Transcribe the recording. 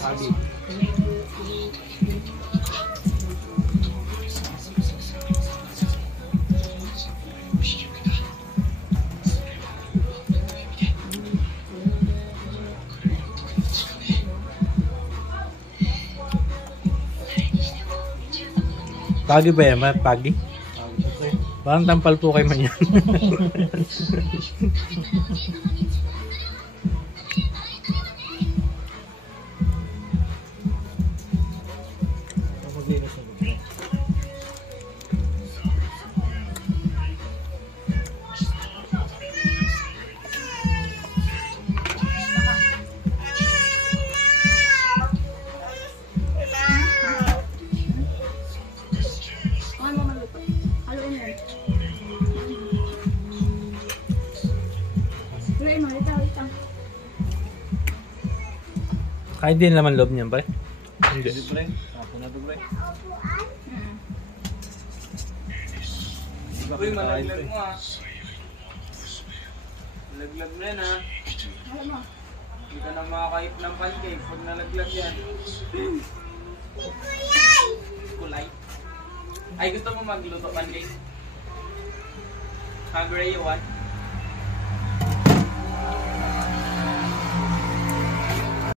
Pagi. Pagi ba yan? Pagi? Parang tampal po kayo man yan. Kahit din naman loob niyan, pre. Hindi. Hindi, pre. Ako na to, pre. Uy, malaglag mo ah. Malaglag mo yan ah. Hindi ka na makakaip ng pancake pag nalaglag yan. Kulay. Ay, gusto mo magluto pancake? Hungry you want?